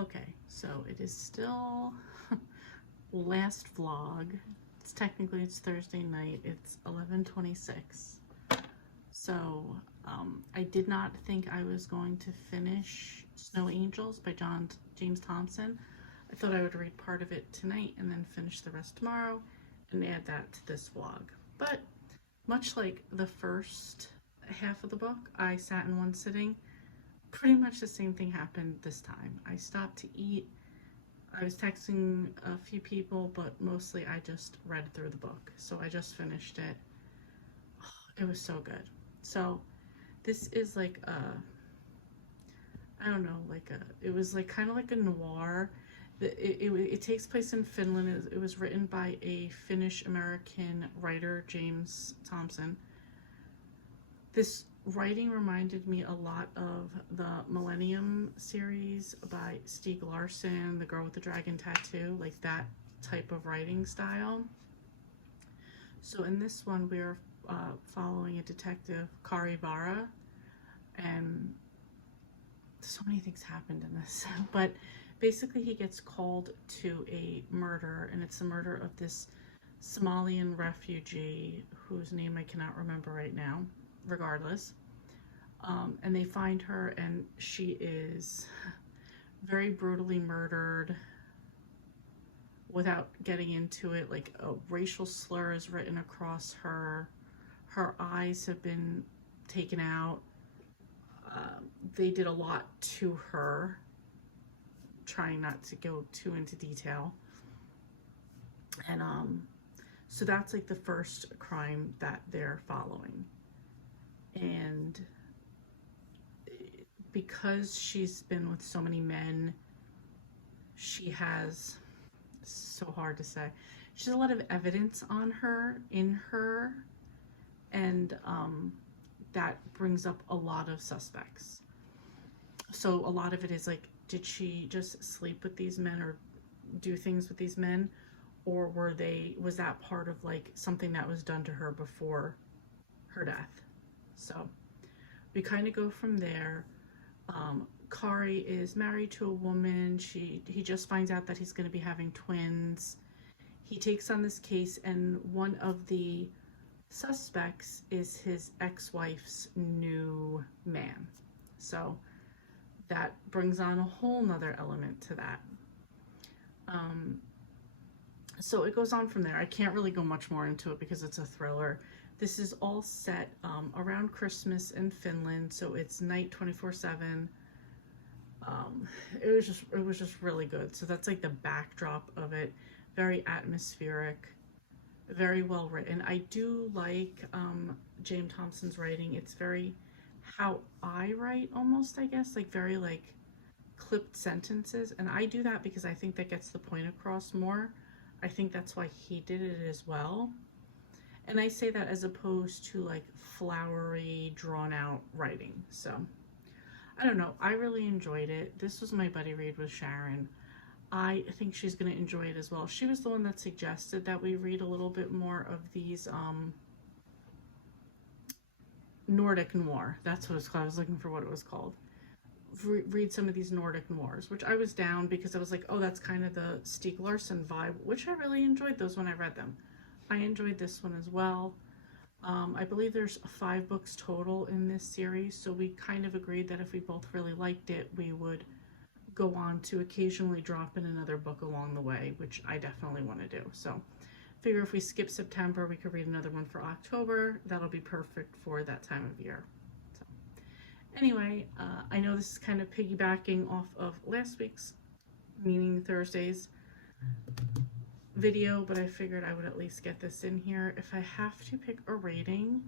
Okay, so it is still last vlog. It's Thursday night. It's 11:26. So I did not think I was going to finish Snow Angels by James Thompson. I thought I would read part of it tonight and then finish the rest tomorrow and add that to this vlog. But much like the first half of the book, I sat in one sitting. Pretty much the same thing happened this time. I stopped to eat. I was texting a few people, but mostly I just read through the book. So I just finished it. It was so good. So this is like a, I don't know, it was like kind of like a noir. It takes place in Finland. It was written by a Finnish-American writer, James Thompson. This writing reminded me a lot of the Millennium series by Stieg Larsson, The Girl with the Dragon Tattoo, like that type of writing style. So in this one, we're following a detective, Kari Vara, and so many things happened in this, but basically he gets called to a murder, and it's the murder of this Somalian refugee whose name I cannot remember right now, regardless. And they find her, and she is very brutally murdered. Without getting into it, like a racial slur is written across her. Her eyes have been taken out. They did a lot to her, trying not to go too into detail. And so that's like the first crime that they're following. And because she's been with so many men, she has, so hard to say, she has a lot of evidence on her, in her, and that brings up a lot of suspects. So a lot of it is like, did she just sleep with these men or do things with these men, or was that part of like something that was done to her before her death? So we kind of go from there. Kari is married to a woman. He just finds out that he's going to be having twins. He takes on this case, and one of the suspects is his ex-wife's new man. So that brings on a whole nother element to that. So it goes on from there. I can't really go much more into it because it's a thriller. This is all set around Christmas in Finland, so it's night 24/7. It was just really good. So that's like the backdrop of it. Very atmospheric, very well written. I do like James Thompson's writing. It's very how I write almost, I guess, like very like clipped sentences, and I do that because I think that gets the point across more. I think that's why he did it as well. And I say that as opposed to like flowery, drawn out writing. So I don't know. I really enjoyed it. This was my buddy read with Sharon. I think she's going to enjoy it as well. She was the one that suggested that we read a little bit more of these Nordic noir. That's what it's called. I was looking for what it was called. Read some of these Nordic noirs, which I was down because I was like, oh, that's kind of the Stieg Larsson vibe, which I really enjoyed those when I read them. I enjoyed this one as well. I believe there's 5 books total in this series, so we kind of agreed that if we both really liked it, we would go on to occasionally drop in another book along the way, which I definitely want to do. So figure if we skip September, we could read another one for October. That'll be perfect for that time of year. So anyway, I know this is kind of piggybacking off of last week's, meaning Thursday's video, but I figured I would at least get this in here. If I have to pick a rating,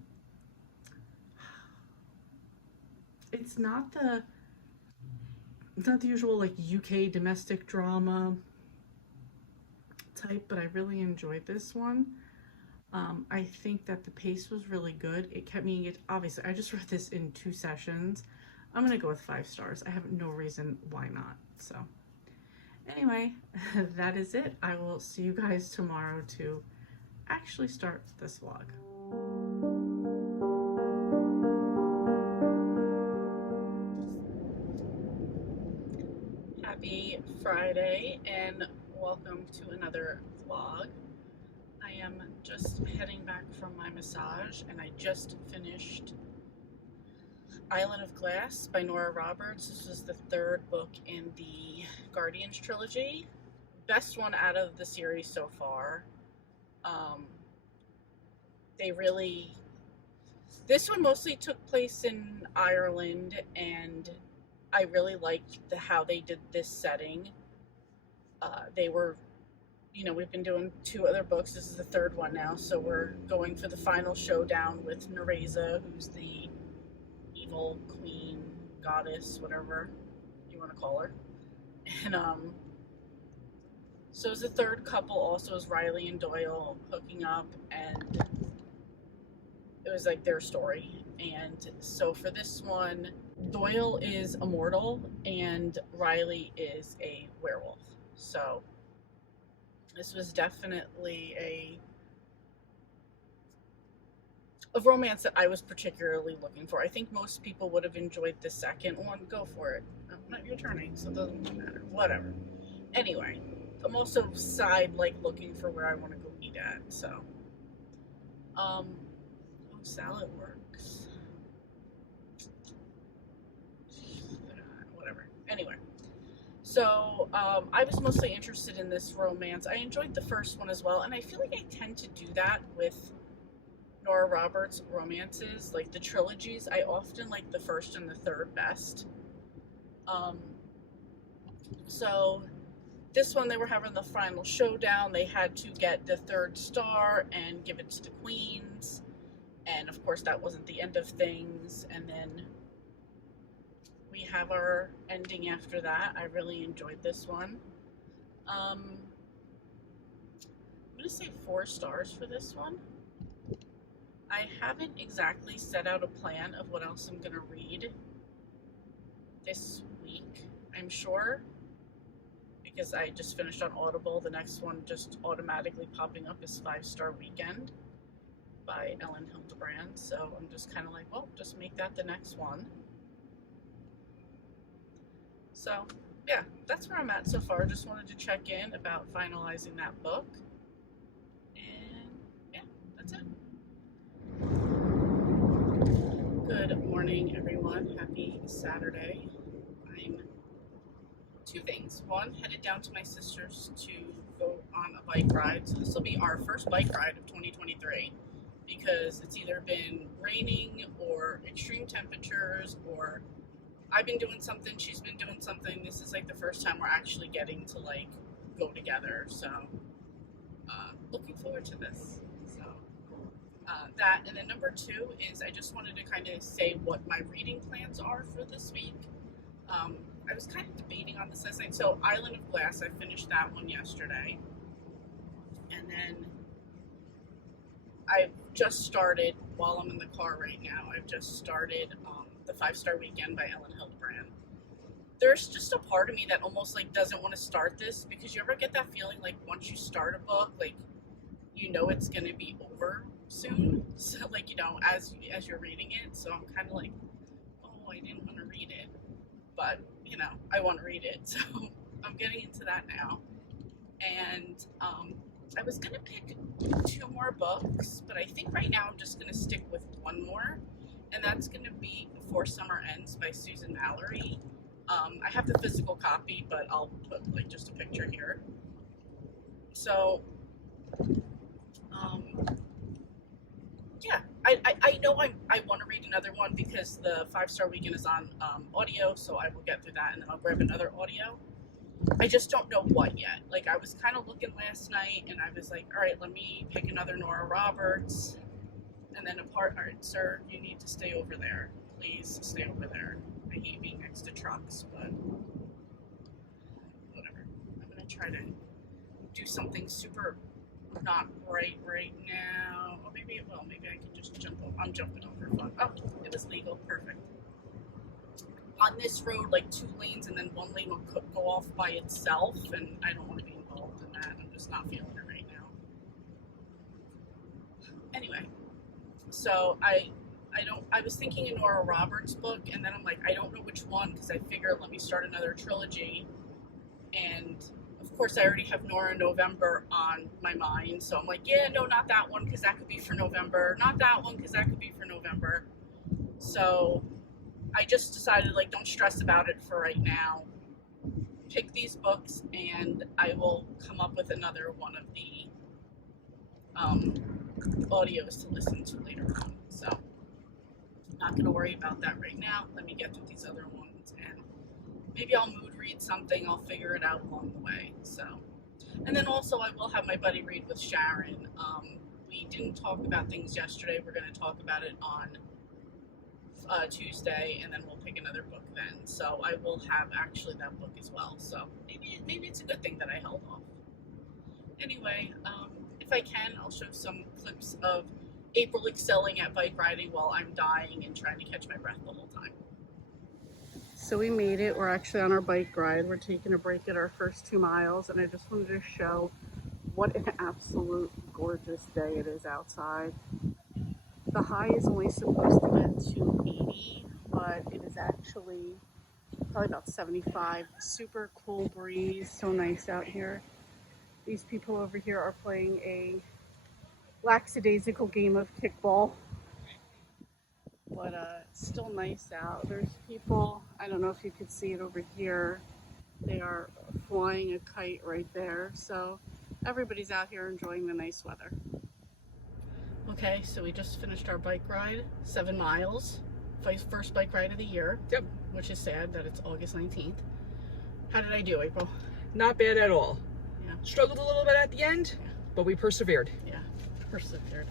it's not the usual like UK domestic drama type, but I really enjoyed this one. I think that the pace was really good. It kept me engaged. Obviously, I just read this in 2 sessions. I'm gonna go with 5 stars. I have no reason why not. So anyway, that is it. I will see you guys tomorrow to actually start this vlog. Happy Friday and welcome to another vlog. I am just heading back from my massage and I just finished Island of Glass by Nora Roberts. This was the third book in the Guardians trilogy. Best one out of the series so far. This one mostly took place in Ireland, and I really liked how they did this setting. We've been doing 2 other books. This is the 3rd one now, so we're going for the final showdown with Nereza, who's the evil queen, goddess, whatever you want to call her. And so it's the 3rd couple. Also is Riley and Doyle hooking up, and it was like their story. And so for this one, Doyle is immortal and Riley is a werewolf. So this was definitely a romance that I was particularly looking for. I think most people would have enjoyed the second one. Go for it. Not your turning, so it doesn't matter. Whatever. Anyway, I'm also looking for where I want to go eat at. So, salad works. Whatever. Anyway. So, I was mostly interested in this romance. I enjoyed the first one as well, and I feel like I tend to do that with Nora Roberts romances, like the trilogies. I often like the first and the third best. So this one, they were having the final showdown. They had to get the 3rd star and give it to the queens, and of course that wasn't the end of things. And then we have our ending after that. I really enjoyed this one. I'm gonna say 4 stars for this one. I haven't exactly set out a plan of what else I'm gonna read this week. I'm sure, because I just finished on Audible, the next one just automatically popping up is 5-Star Weekend by Ellen Hildebrand. So I'm just kind of like, well, just make that the next one. So yeah, that's where I'm at so far. Just wanted to check in about finalizing that book. And yeah, that's it. Good morning, everyone. Happy Saturday. I'm 2 things. One, headed down to my sister's to go on a bike ride. So this will be our first bike ride of 2023, because it's either been raining or extreme temperatures, or I've been doing something, she's been doing something. This is like the first time we're actually getting to like go together. So looking forward to this. So that, and then number 2 is I just wanted to kind of say what my reading plans are for this week. I was kind of debating on this last night. So Island of Glass, I finished that one yesterday. And then I've just started, while I'm in the car right now, I've just started the 5-Star Weekend by Ellen Hildebrand. There's just a part of me that almost like doesn't want to start this, because you ever get that feeling like once you start a book, like you know it's going to be over soon. So like, you know, as you're reading it. So I'm kind of like, oh, I didn't want to read it, but you know, I want to read it. So I'm getting into that now. And I was going to pick 2 more books, but I think right now I'm just going to stick with 1 more. And that's going to be Before Summer Ends by Susan Mallory. I have the physical copy, but I'll put like just a picture here. So, yeah, I know I want to read another one, because the 5-Star Weekend is on audio, so I will get through that, and then I'll grab another audio. I just don't know what yet. Like, I was kind of looking last night, and I was like, all right, let me pick another Nora Roberts. And then all right, sir, you need to stay over there. Please stay over there. I hate being next to trucks, but whatever. I'm going to try to do something super not right now. Or maybe it will. Maybe I can just jump over. I'm jumping over fun. Oh, it was legal. Perfect. On this road, like 2 lanes, and then 1 lane will go off by itself, and I don't want to be involved in that. I'm just not feeling it right now. Anyway. So I was thinking a Nora Roberts book, and then I'm like, I don't know which one, because I figure let me start another trilogy, And of course, I already have Nora November on my mind. So I'm like, yeah, no, not that one, because that could be for November. Not that one, because that could be for November. So I just decided, like, don't stress about it for right now. Pick these books, and I will come up with another one of the audios to listen to later on. So not going to worry about that right now. Let me get through these other ones, and maybe I'll mood read something. I'll figure it out along the way. So, and then also I will have my buddy read with Sharon. We didn't talk about things yesterday. We're going to talk about it on Tuesday, and then we'll pick another book then. So I will have actually that book as well. So maybe it's a good thing that I held off. Anyway, if I can, I'll show some clips of April excelling at bike riding while I'm dying and trying to catch my breath the whole time. So we made it. We're actually on our bike ride. We're taking a break at our first 2 miles, and I just wanted to show what an absolute gorgeous day it is outside. The high is only supposed to get to 80, but it is actually probably about 75. Super cool breeze, so nice out here. These people over here are playing a lackadaisical game of kickball, but it's still nice out. There's people, I don't know if you could see it over here, they are flying a kite right there, so everybody's out here enjoying the nice weather. Okay, so we just finished our bike ride, 7 miles, first bike ride of the year. Yep. Which is sad that it's August 19th. How did I do, April? Not bad at all. Yeah. Struggled a little bit at the end, Yeah. but we persevered. Yeah, persevered.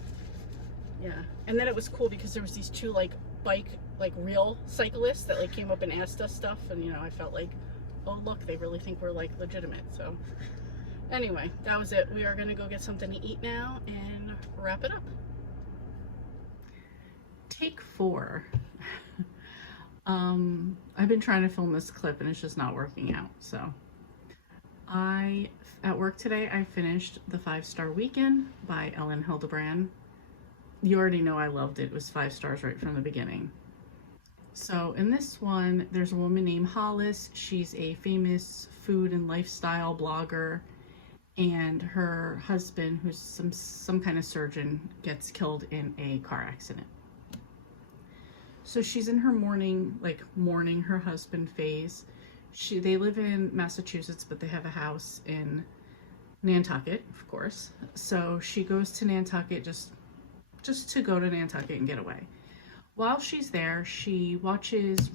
Yeah, and then it was cool because there was these two real cyclists that came up and asked us stuff, and I felt like, oh look, they really think we're legitimate. So anyway, that was it. We are gonna go get something to eat now and wrap it up. Take 4. I've been trying to film this clip and it's just not working out. So at work today, I finished The 5-Star Weekend by Ellen Hildebrand. You already know I loved it. It was 5 stars right from the beginning. So in this one, there's a woman named Hollis. She's a famous food and lifestyle blogger, and her husband, who's some kind of surgeon, gets killed in a car accident. So she's in her mourning her husband phase. They live in Massachusetts, but they have a house in Nantucket, of course. So she goes to Nantucket just to go to Nantucket and get away. While she's there, she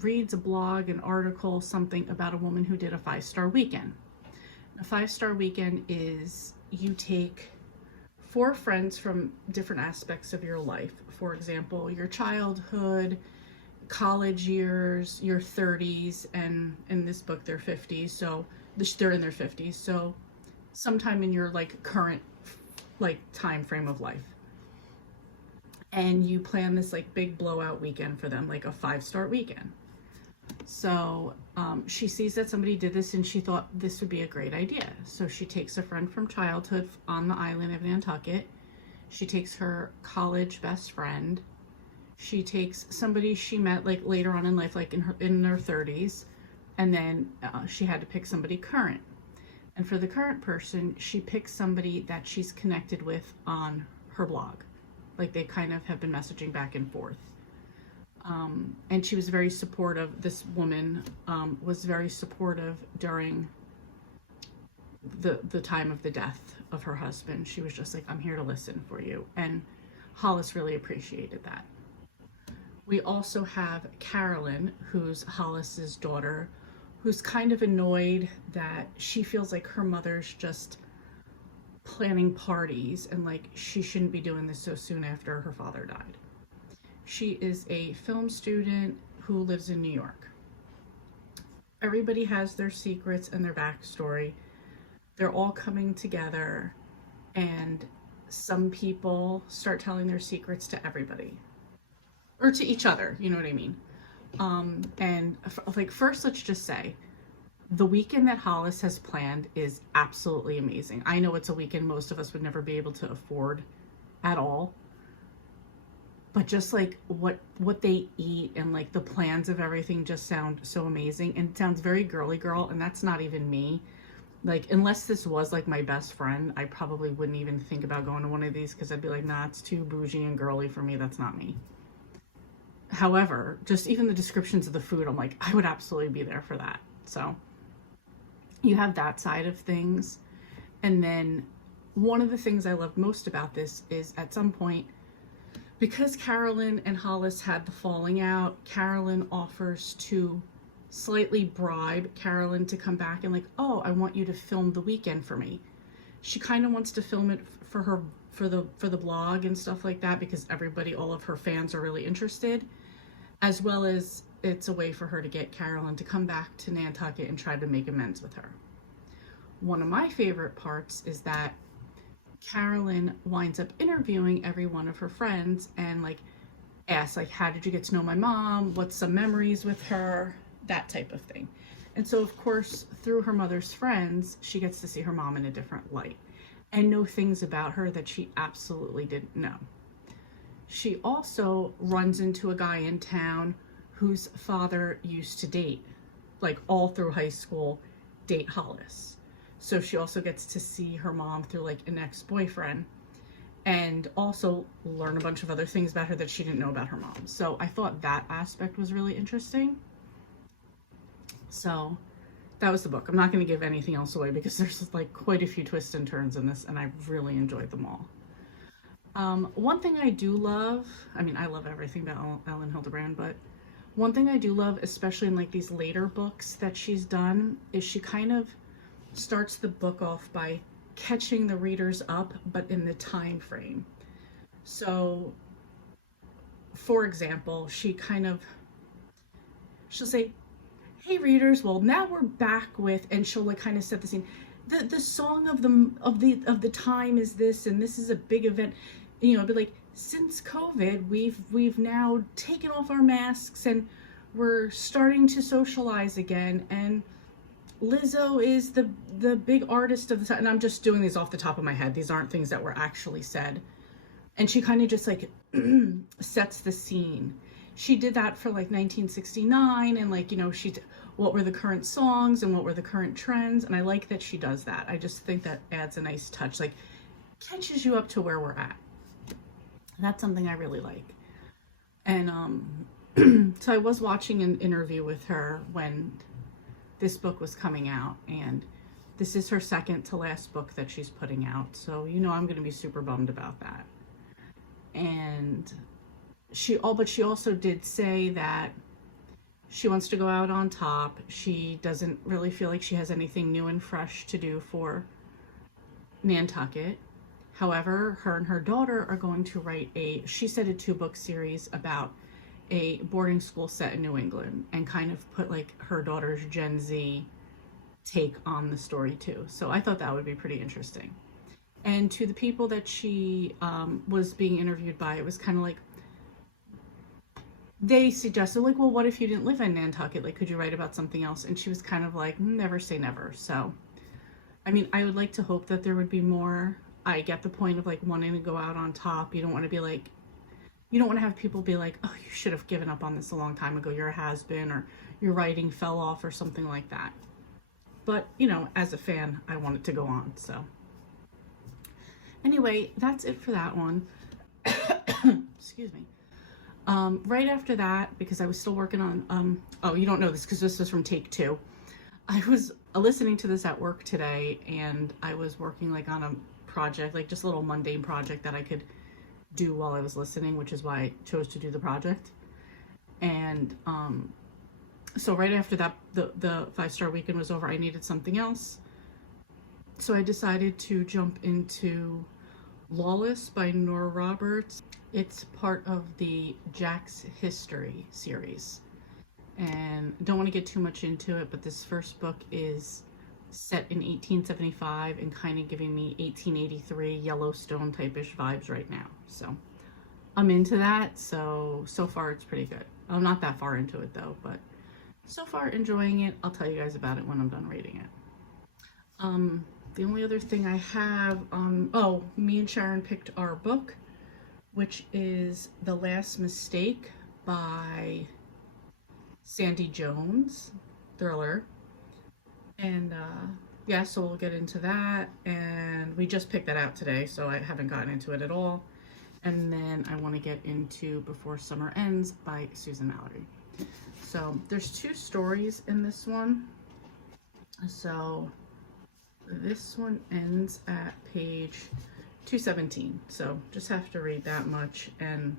reads a blog, an article, something about a woman who did a 5-star weekend. A 5-star weekend is you take 4 friends from different aspects of your life. For example, your childhood, college years, your 30s, and in this book they're 50s, so they're in their 50s, so sometime in your current time frame of life, and you plan this big blowout weekend for them, like a 5-star weekend. So she sees that somebody did this and she thought this would be a great idea, so she takes a friend from childhood on the island of Nantucket. She takes her college best friend. She takes somebody she met later on in life, in her 30s, and then she had to pick somebody current. And for the current person, she picks somebody that she's connected with on her blog. They kind of have been messaging back and forth. And she was very supportive. This woman was very supportive during the time of the death of her husband. She was just like, I'm here to listen for you. And Hollis really appreciated that. We also have Carolyn, who's Hollis's daughter, who's kind of annoyed that she feels like her mother's just planning parties and she shouldn't be doing this so soon after her father died. She is a film student who lives in New York. Everybody has their secrets and their backstory. They're all coming together, and some people start telling their secrets to everybody. Or to each other, you know what I mean? And first, let's just say, the weekend that Hollis has planned is absolutely amazing. I know it's a weekend most of us would never be able to afford at all. But just what they eat and the plans of everything just sound so amazing, and it sounds very girly girl, and that's not even me. Like, unless this was like my best friend, I probably wouldn't even think about going to one of these because I'd be like, nah, it's too bougie and girly for me. That's not me. However, just even the descriptions of the food, I'm like, I would absolutely be there for that. So you have that side of things. And then one of the things I loved most about this is at some point, because Carolyn and Hollis had the falling out, Carolyn offers to slightly bribe Carolyn to come back and like, oh, I want you to film the weekend for me. She kind of wants to film it for her, for the blog and stuff like that, because everybody, all of her fans are really interested, as well as it's a way for her to get Carolyn to come back to Nantucket and try to make amends with her. One of my favorite parts is that Carolyn winds up interviewing every one of her friends and like asks like, how did you get to know my mom? What's some memories with her? That type of thing. And so of course, through her mother's friends, she gets to see her mom in a different light and know things about her that she absolutely didn't know. She also runs into a guy in town whose father used to date, like all through high school, date Hollis. So she also gets to see her mom through like an ex-boyfriend and also learn a bunch of other things about her that she didn't know about her mom. So I thought that aspect was really interesting. So that was the book. I'm not going to give anything else away because there's like quite a few twists and turns in this and I really enjoyed them all. One thing I do love, I mean, I love everything about Ellen Hildebrand, but one thing I do love, especially in like these later books that she's done, is she kind of starts the book off by catching the readers up, but in the time frame. So, for example, she'll say, hey readers, well now we're back with, and she'll like kind of set the scene. The song of the time is this, and this is a big event. You know, it'd be like, since COVID, we've now taken off our masks and we're starting to socialize again. And Lizzo is the big artist of the time. And I'm just doing these off the top of my head. These aren't things that were actually said. And she kind of just like sets the scene. She did that for like 1969, and like, you know, what were the current songs and what were the current trends. And I like that she does that. I just think that adds a nice touch, like catches you up to where we're at. That's something I really like. And so I was watching an interview with her when this book was coming out, and this is her second to last book that she's putting out. So, you know, I'm going to be super bummed about that. And but she also did say that she wants to go out on top. She doesn't really feel like she has anything new and fresh to do for Nantucket. However, her and her daughter are going to write she said a 2-book series about a boarding school set in New England, and kind of put like her daughter's Gen Z take on the story too. So I thought that would be pretty interesting. And to the people that she was being interviewed by, it was kind of like, they suggested like, well, what if you didn't live in Nantucket? Like, could you write about something else? And she was kind of like, never say never. So, I mean, I would like to hope that there would be more. I get the point of like wanting to go out on top. You don't want to be like, you don't want to have people be like, oh, you should have given up on this a long time ago. You're a has-been, or your writing fell off, or something like that. But, you know, as a fan, I want it to go on. So anyway, that's it for that one. Excuse me. Right after that, because I was still working on, oh, you don't know this because this is from take 2. I was listening to this at work today, and I was working like on a project, like just a little mundane project that I could do while I was listening, which is why I chose to do the project. And so right after that, the 5-star weekend was over, I needed something else. So I decided to jump into Lawless by Nora Roberts. It's part of the Jack's History series. And don't want to get too much into it, but this first book is set in 1875 and kind of giving me 1883 Yellowstone type-ish vibes right now. So I'm into that. So far it's pretty good. I'm not that far into it though, but so far enjoying it. I'll tell you guys about it when I'm done reading it. The only other thing I have, me and Sharon picked our book, which is The Last Mistake by Sandy Jones, thriller. And yeah, so we'll get into that. And we just picked that out today, so I haven't gotten into it at all. And then I want to get into Before Summer Ends by Susan Mallory. So there's 2 stories in this one. So this one ends at page 217. So just have to read that much, and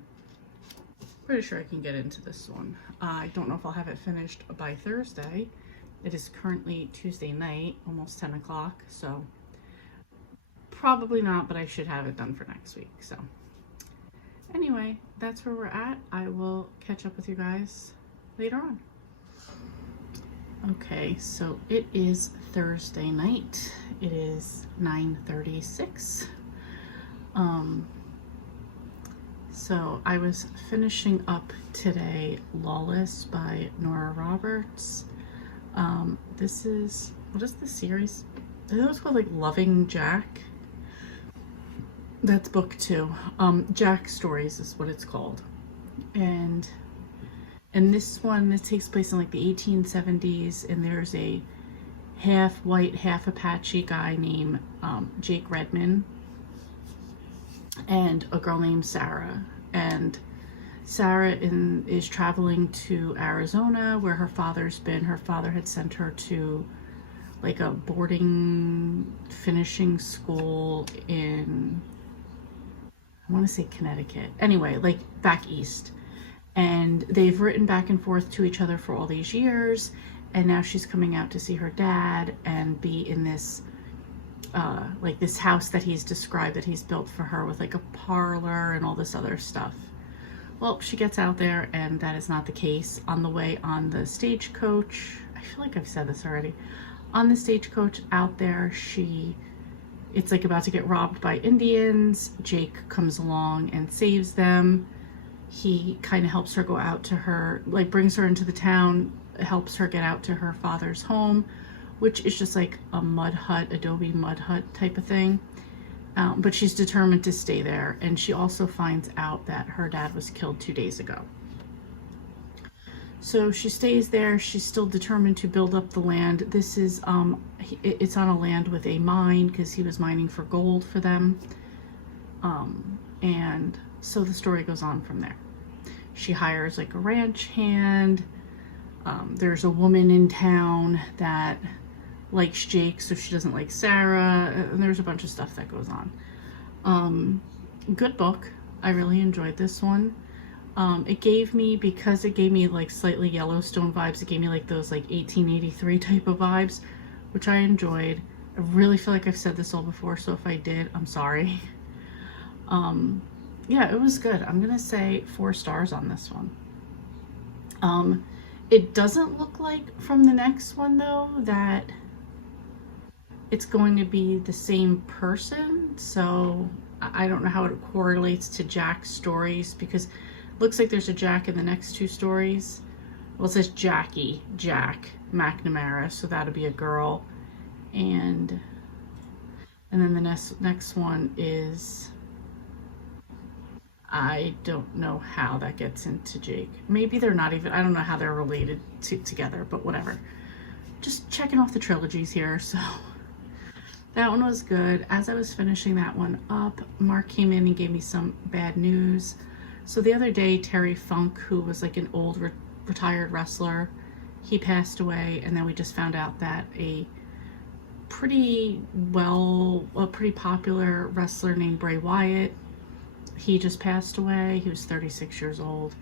pretty sure I can get into this one. I don't know if I'll have it finished by Thursday. It is currently Tuesday night, almost 10 o'clock. So probably not, but I should have it done for next week. So anyway, that's where we're at. I will catch up with you guys later on. Okay, so it is Thursday night. It is 9:36. So I was finishing up today Lawless by Nora Roberts. This is, what is the series? I think it's called like Loving Jack. That's book 2. Jack Stories is what it's called. And this one, this takes place in like the 1870s, and there's a half white, half Apache guy named Jake Redman, and a girl named Sarah. And Sarah is traveling to Arizona, where her father's been. Her father had sent her to like a boarding finishing school in, I want to say Connecticut. Anyway, like back east. And they've written back and forth to each other for all these years. And now she's coming out to see her dad and be in this, like this house that he's described that he's built for her with like a parlor and all this other stuff. Well, she gets out there and that is not the case. On the way on the stagecoach, I feel like I've said this already. On the stagecoach out there, it's like about to get robbed by Indians. Jake comes along and saves them. He kind of helps her go out to her, like brings her into the town, helps her get out to her father's home, which is just like a mud hut, adobe mud hut type of thing. But she's determined to stay there. And she also finds out that her dad was killed 2 days ago. So she stays there. She's still determined to build up the land. This is, it's on a land with a mine because he was mining for gold for them. And so the story goes on from there. She hires like a ranch hand. There's a woman in town that likes Jake, so she doesn't like Sarah, and there's a bunch of stuff that goes on. Good book. I really enjoyed this one. It gave me, because it gave me like slightly Yellowstone vibes, it gave me like those like 1883 type of vibes, which I enjoyed. I really feel like I've said this all before, so if I did, I'm sorry. Yeah, it was good. I'm gonna say 4 stars on this one. It doesn't look like from the next one though that it's going to be the same person, so I don't know how it correlates to Jack's stories, because it looks like there's a Jack in the next 2 stories. Well, it says Jack McNamara, so that'll be a girl, and then the next one is, I don't know how that gets into Jake. Maybe they're not even, I don't know how they're related together, but whatever. Just checking off the trilogies here, so that one was good. As I was finishing that one up, Mark came in and gave me some bad news. So the other day, Terry Funk, who was like an old retired wrestler, he passed away, and then we just found out that a pretty popular wrestler named Bray Wyatt, he just passed away. He was 36 years old.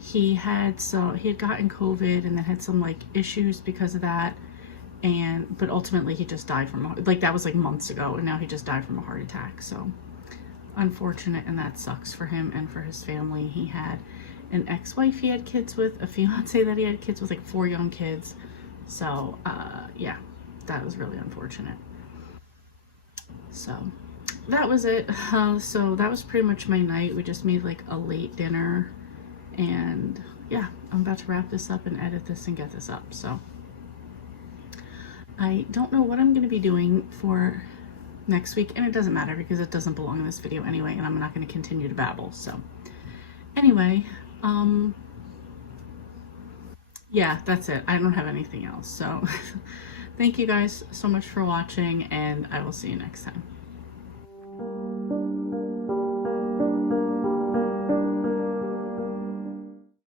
He had gotten COVID and then had some like issues because of that, but ultimately he just died from that was like months ago, and now he just died from a heart attack. So unfortunate, and that sucks for him and for his family. He had an ex-wife he had kids with, a fiance that he had kids with, like 4 young kids. So yeah, that was really unfortunate. So that was it. So that was pretty much my night. We just made like a late dinner, and yeah, I'm about to wrap this up and edit this and get this up. So I don't know what I'm going to be doing for next week, and it doesn't matter because it doesn't belong in this video anyway, and I'm not going to continue to babble. So anyway, yeah, that's it. I don't have anything else. So Thank you guys so much for watching, and I will see you next time.